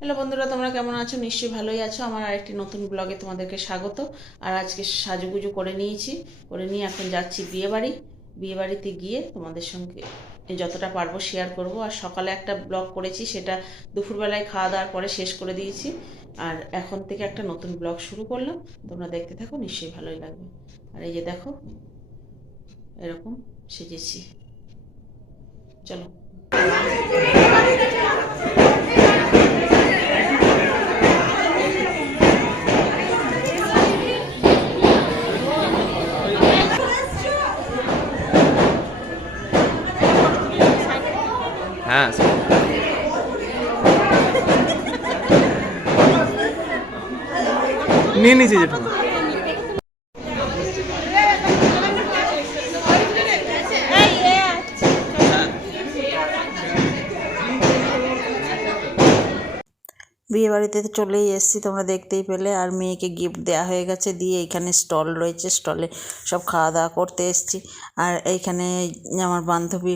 Hello বন্ধুরা, তোমরা কেমন আছো? নিশ্চয়ই ভালোই আছো। আমার আরেকটি নতুন ব্লগে তোমাদেরকে স্বাগত। আর আজকে সাজুগুজু করে নিয়েছি। করে নিয়ে এখন যাচ্ছি বিয়েবাড়ি। বিয়েবাড়িতে গিয়ে তোমাদের সঙ্গে যতটা পারব শেয়ার করব। আর সকালে একটা ব্লগ করেছি, সেটা দুপুরবেলায় খাওয়া দাওয়ার পরে শেষ করে দিয়েছি। আর এখন থেকে একটা নতুন ব্লগ শুরু করলাম। তোমরা দেখতে থাকো, নিশ্চয়ই ভালোই লাগবে। আর এই যে দেখো, এরকম সেজেছি। চলো। হ্যাঁ নিয়ে নিয়েছি জেঠুমা বিয়ে বাড়িতে তো চলেই এসেছি তোমরা দেখতেই পেলে। আর মেয়েকে গিফট দেওয়া হয়ে গেছে দিয়ে এইখানে স্টল রয়েছে স্টলে সব খাওয়া দাওয়া করতে এসেছি। আর এইখানে আমার বান্ধবী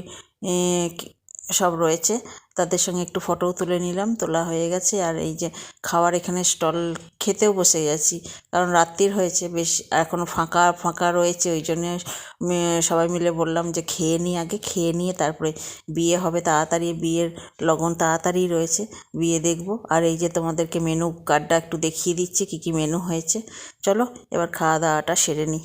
সব রয়েছে। তাদের সঙ্গে একটু ফটোও তুলে নিলাম। তোলা হয়ে গেছে। আর এই যে খাওয়ার এখানে স্টল খেতেও বসে গেছি। কারণ রাত্রির হয়েছে, বেশ এখনও ফাঁকা ফাঁকা রয়েছে। ওই জন্য সবাই মিলে বললাম যে খেয়ে নিই আগে, খেয়ে নিয়ে তারপরে বিয়ে হবে তাড়াতাড়ি। বিয়ের লগন তাড়াতাড়ি রয়েছে, বিয়ে দেখব। আর এই যে তোমাদেরকে মেনু কার্ডটা একটু দেখিয়ে দিচ্ছি, কী কী মেনু হয়েছে। চলো, এবার খাওয়া দাওয়াটা সেরে নিই।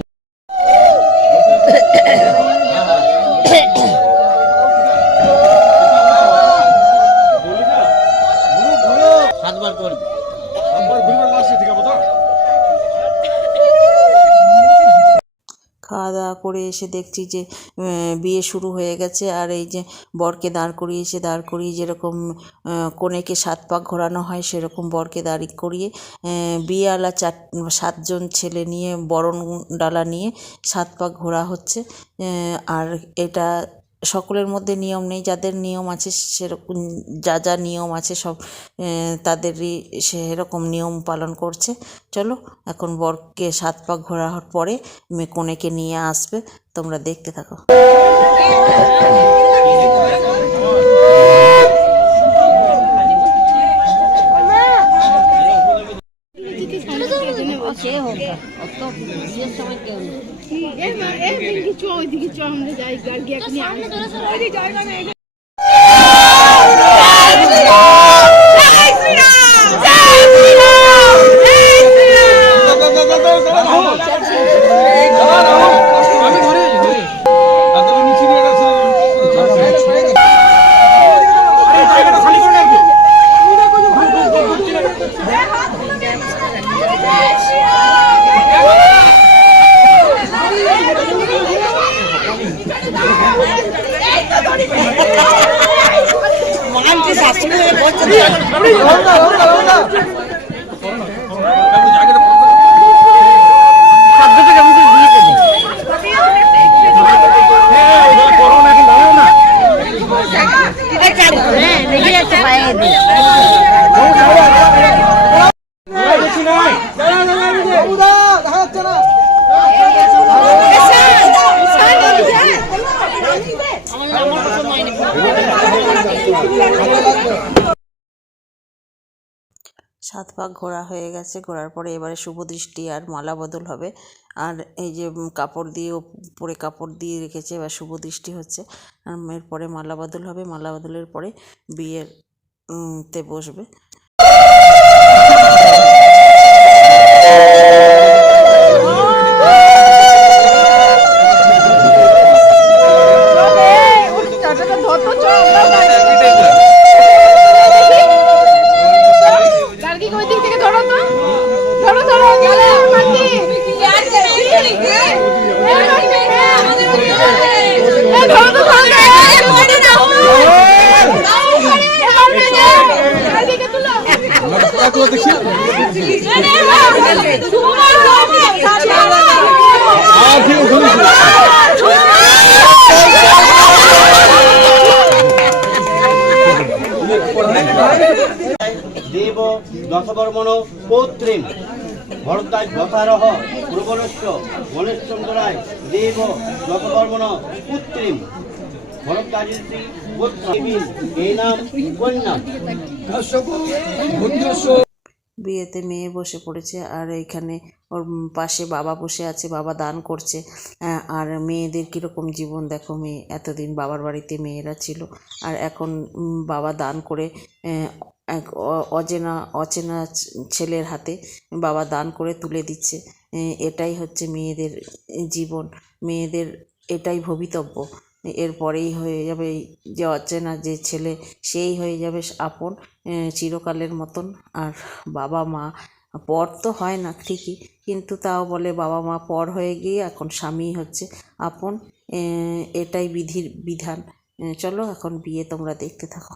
এসে দেখছি যে বিয়ে শুরু হয়ে গেছে। আর এই যে বরকে দাঁড় করিয়েছে, দাঁড় করিয়ে যেরকম কনেকে সাত পাক ঘোরানো হয়, সেরকম বরকে দাঁড়ি করিয়ে বিয়েওয়ালা চার, সাতজন ছেলে নিয়ে, বরণ ডালা নিয়ে সাত পাক ঘোরা হচ্ছে। আর এটা সকলের মধ্যে নিয়ম নেই, যাদের নিয়ম আছে সেরকম, যা যা নিয়ম আছে সব তাদেরই সেরকম নিয়ম পালন করছে। চলো, এখন বরকে সাত পাক ঘোরার পরে কনেকে নিয়ে আসবে, তোমরা দেখতে থাকো। সে হোক অত বিয়ের সময় কেউ নেই শব্দটা কেমন করে দিয়েছে দেখ হ্যাঁ লেগে যাচ্ছে পায়ে দিয়ে পাক ঘোরা হয়ে গেছে। ঘোরার পরে এবারে শুভ দৃষ্টি আর মালা বদল হবে। আর এই যে কাপড় দিয়ে উপরে কাপড় দিয়ে রেখেছে, এবার শুভ দৃষ্টি হচ্ছে। আর এরপরে মালা বদল হবে। মালা বদলের পরে বিয়ের তে বসবে। ধরো তো। ধরো ধরো গেলে মাটি ধরো তো ধরো গার্গিকে তুলো দেব দশবর্মণ পৌত্রীম। ভরদ্বাজ যথারহ প্রবলস্য গণেশচন্দ্র রায় দেব দশবর্মণ পুত্রীম। বিয়েতে মেয়ে বসে পড়েছে আর এইখানে ওর পাশে বাবা বসে আছে, বাবা দান করছে। আর মেয়েদের কীরকম জীবন দেখো মেয়ে? এতদিন বাবার বাড়িতে মেয়েরা ছিল। আর এখন বাবা দান করে এক অ- অচেনা অচেনা ছেলের হাতে বাবা দান করে তুলে দিচ্ছে। এটাই হচ্ছে মেয়েদের জীবন। মেয়েদের এটাই ভবিতব্য। এরপরেই হয়ে যাবে যে অচেনা যে ছেলে, সেই হয়ে যাবে আপন চিরকালের মতন। আর বাবা মা পর তো হয় না ঠিকই, কিন্তু তাও বলে বাবা মা পর হয়ে গিয়ে এখন স্বামী হচ্ছে আপন। এটাই বিধির বিধান। চলো এখন বিয়ে তোমরা দেখতে থাকো।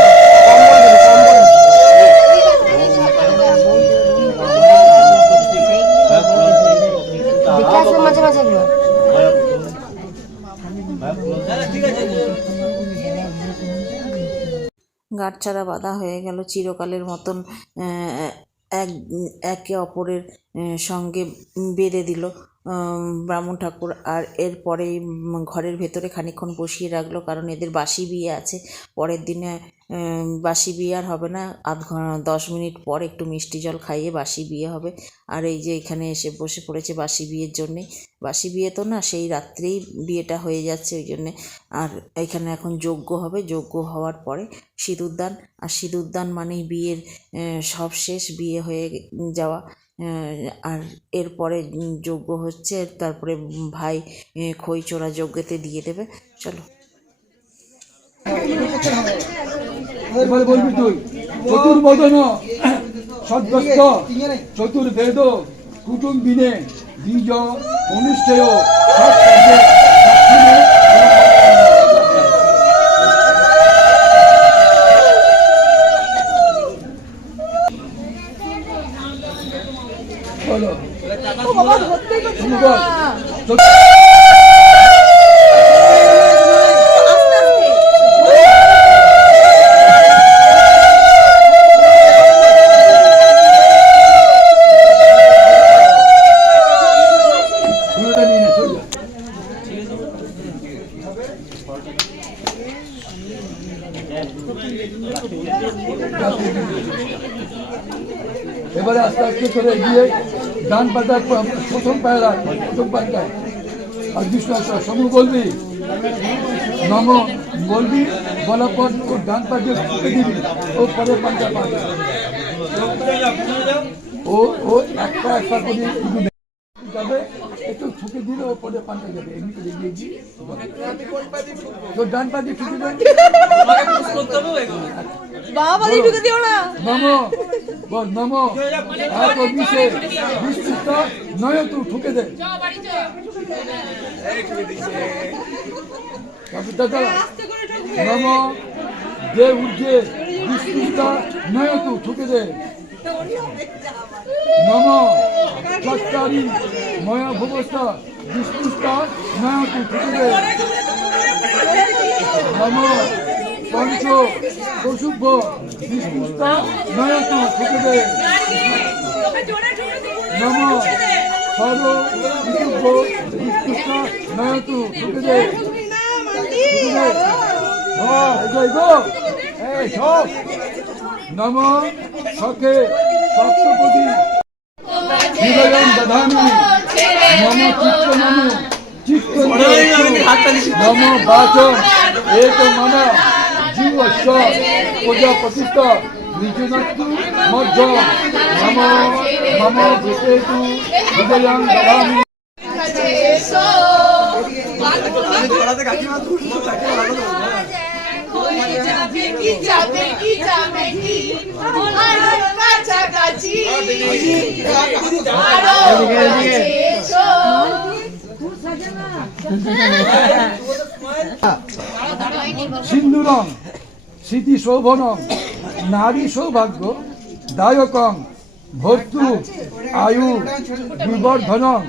গাঁটছাড়া বাঁধা হয়ে গেল চিরকালের মতন এক একে অপরের সঙ্গে বেঁধে দিল। ব্রাহ্মণ ঠাকুর আর এরপরেই উম, ঘরের ভেতরে খানিকক্ষণ বসিয়ে রাখল কারণ এদের বাসি বিয়ে আছে। পরের দিনে বাসি বিয়ে আর হবে না। আধ ঘণ্টা দশ মিনিট পর একটু মিষ্টি জল খাইয়ে বাসি বিয়ে হবে। আর এই যে এখানে এসে বসে পড়েছে বাসি বিয়ের জন্যে। বাসি বিয়ে তো না, সেই রাত্রেই বিয়েটা হয়ে যাচ্ছে ওই জন্যে। আর এখানে এখন যজ্ঞ হবে। যজ্ঞ হওয়ার পরে সিঁদুরদান। আর সিঁদুরদান মানেই বিয়ের সব শেষ বিয়ে হয়ে যাওয়া। আর এরপরে যজ্ঞ হচ্ছে। তারপরে ভাই খই চোরা যজ্ঞতে দিয়ে দেবে। চলো। এবারে বলবি তুই? চতুর্বদন সদ্যস্ত চতুর্বেদ কুটুম্বিনে বীজ অনুষ্ঠেয় ডান পাতার প্রথম পায়রা প্রথম পাতায় আর বিষ্ণু সমু বলবি? নম বলবি? বলার পর ও ডান পা দিয়ে ঠুকে দিবি। ও পরের পাঞ্চা পাবে ও ও একটা একটা করে যাবে। একটু ঠুকে দিলে ও পরে পাল্টে যাবে। এমনি করে গিয়ে তো ডান পা দিয়ে ঠুকে দেন বাবা ঢুকে দিও না। নম বল, নম। ও বিশে বিস্তৃত নয় তুই ঠুকে দে তারপর নম। দে উর্জে বিস্তৃত নয় তুই ঠুকে দে নম। সত্তারি ময়া ভবস্ত বিস্তৃত নয় তুই ঠুকে দে নম। পঞ্চ কৌশুভ বিস্পুষ্ট নয়তু ঠুকে নম, সর্ব বিশুভ বিস্পুষ্ট নয়তু দে নম, সখে, সপ্তপদী। হৃদয়ম দধামি। মম চিত্ত নম চিত্ত নম বাচ এক মন জীবস্ব প্রজাপতিত নিজনত্তু মধ্য নম মম ভূতেতু হৃদয়ং দধামি যাবে কি যাবে কি যাবে কি কাছাকাছি সিন্ধুরং স্মৃতি শোভনং নারী সৌভাগ্য দায়কং ভর্তু আয়ু বিবর্ধনং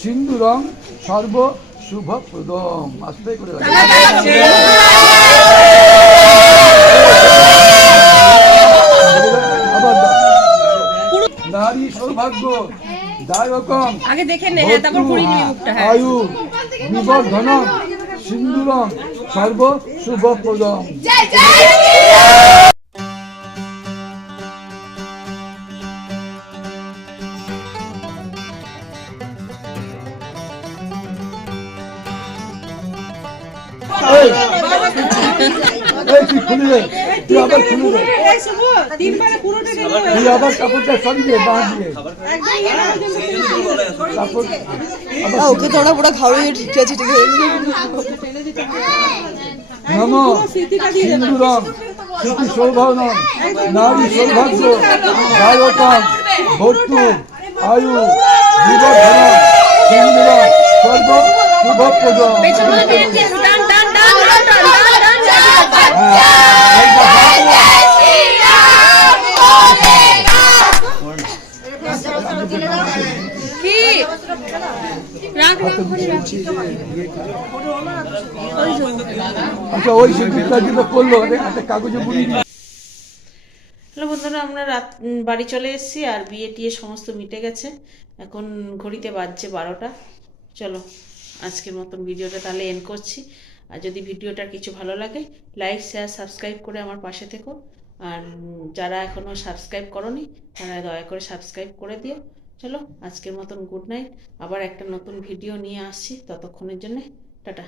সিন্ধুরং সর্ব শুভপ্রদম। আস্তে করে। নারী সৌভাগ্য দায়কং আগে দেখে নে হ্যাঁ তারপর পুরি মুখটা হ্যাঁ। আয়ু বিবর্ধনম সিন্দুরম সর্ব শুভপ্রদম। এই, এই তুই খুলে দে তুই আবার খুলে ওকে তোরা পুরো খাওয়াই ঠিক আছে ঠিক আছে নম স্মৃতি সৌভাবনম নারী সৌভাগ্য দায়কম ভর্তু আয়ু বিবর্ধনম সিন্দুরম সর্ব শুভপ্রদম ডান ডান ডান ডান ডান কি রাখ আচ্ছা ওই সিন্দুরটা যেটা পড়ল একটা কাগজে দিই হ্যালো বন্ধুরা, আমরা রাত বাড়ি চলে এসেছি আর বিয়ে টিয়ে সমস্ত মিটে গেছে। এখন ঘড়িতে বাজছে বারোটা। চলো, আজকের মতন ভিডিওটা তাহলে এন্ড করছি। আর যদি ভিডিওটার কিছু ভালো লাগে লাইক শেয়ার সাবস্ক্রাইব করে আমার পাশে থেকো। আর যারা এখনও সাবস্ক্রাইব করনি, তারা দয়া করে সাবস্ক্রাইব করে দিও। চলো, আজকের মতন গুড নাইট আবার একটা নতুন ভিডিও নিয়ে আসছি। ততক্ষণের জন্য, টাটা।